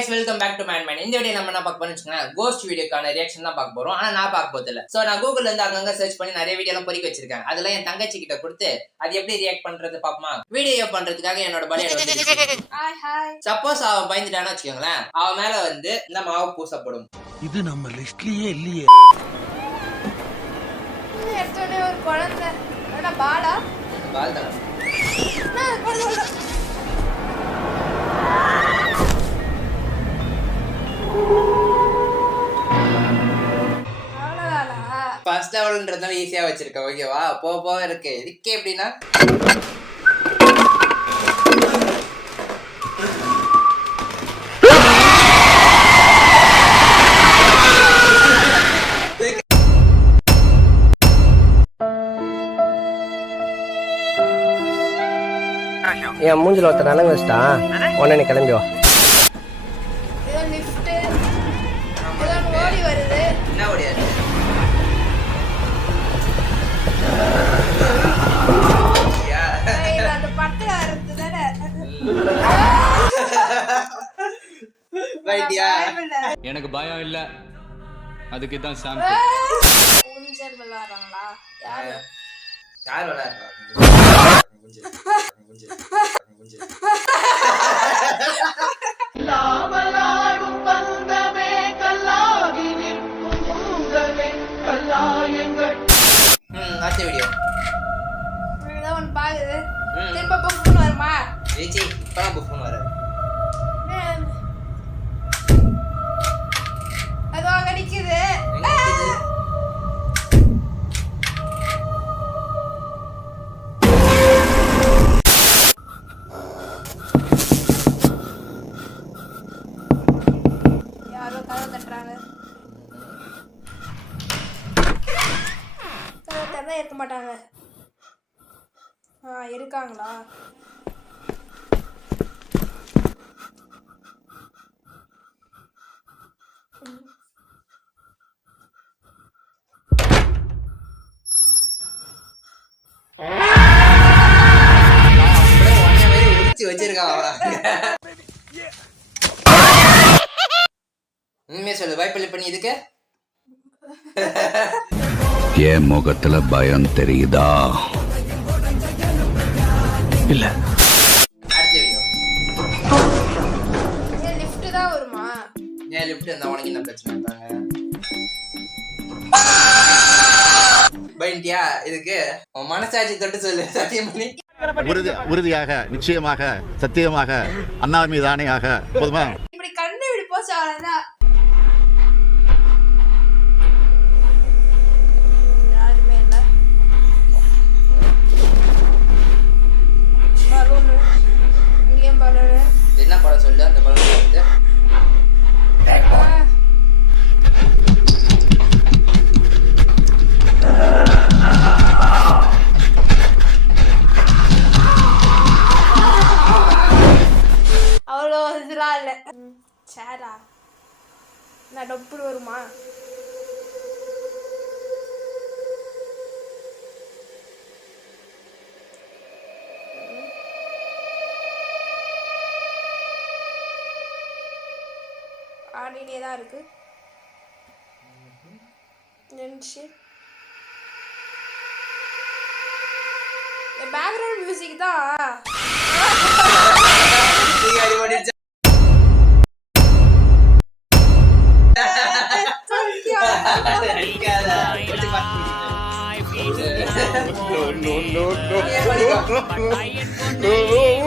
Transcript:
guys, welcome back to Man. இந்த video நம்ம என்ன பார்க்க போறோம்னா கோஸ்ட் வீடியோக்கான ரியாக்ஷன் தான் பார்க்க போறோம். ஆனா நான் பார்க்க போறது இல்ல. சோ நான் கூகுள்ல இருந்து அங்கங்க சர்ச் பண்ணி நிறைய வீடியோலாம் பொறிக்க வச்சிருக்கேன். அதெல்லாம் என் தங்கச்சி கிட்ட கொடுத்து அது எப்படி ரியாக்ட் பண்றது பாப்போமா. வீடியோ பண்றதுக்காக என்னோட பலியை வந்து ஹாய். சப்போஸ் அவ பயந்துட்டானா வச்சுக்கோங்களேன், அவ மேல வந்து இந்த மாவு பூசப்படும். இது நம்ம லிஸ்ட்லயே இல்லையே. எடுத்தோனே ஒரு குழந்தை அட பாடா பால்தா ஃபர்ஸ்ட் லெவல்ன்றதால ஈஸியா வச்சிருக்க. ஓகேவா, போ இருக்கு. இதுக்கே எப்படின்னா என் மூஞ்சில ஒருத்தர் நலங்க வச்சிட்டான். உடனே கிளம்பி வா. ஓடி வருது. என்ன ஓடியாது? அந்த பட்டல வருது தானே. எனக்கு பயம் இல்ல, அதுக்கு தான் சாம்பிள். ஊஞ்சல் விளையாடுறாங்களா? யார் விளையாடுறாங்க? அடுத்த வீடியோ ஒன்று பாக்குது. திரும்ப புக் வருமா? ஏச்சி இப்பதான் புக் பண்ண வர. அது அங்க நிக்குது. யாரோ கதவை தட்டுறாங்க. கதவை தட்டா இருக்க மாட்டாங்க. இருக்காங்களா? உண்மையா சொல்லு, வாய்ப்பில்லை பண்ணி இதுக்கு என் முகத்துல பயம் தெரியுதா? இல்ல. அடுத்த வீடியோ லிஃப்ட் தான் வருமா? ஏன் லிஃப்ட் இருந்தா உனக்கு என்ன பிரச்சனை இருந்தாங்க? பயன்டியா? இதுக்கு உன் மனசாட்சி தொட்டு சொல்லு. சத்தியம் பண்ணி உறுதியாக, நிச்சயமாக, சத்தியமாக, அண்ணா மீது ஆணையாக. போதுமா? இப்படி கண்ணு இப்படி போச்சு அவ்வளவுதான். யாருமே இல்ல. பலூன் இங்கேயும் பலூன். என்ன படம் சொல்லு? அந்த படம் வந்து அவ்வளோ இதெல்லாம் இல்லை. சேரா நான் டொப்பு வருமா? ஆடினே தான் இருக்கு. பேக்ரவுண்ட் மியூசிக் தான். No.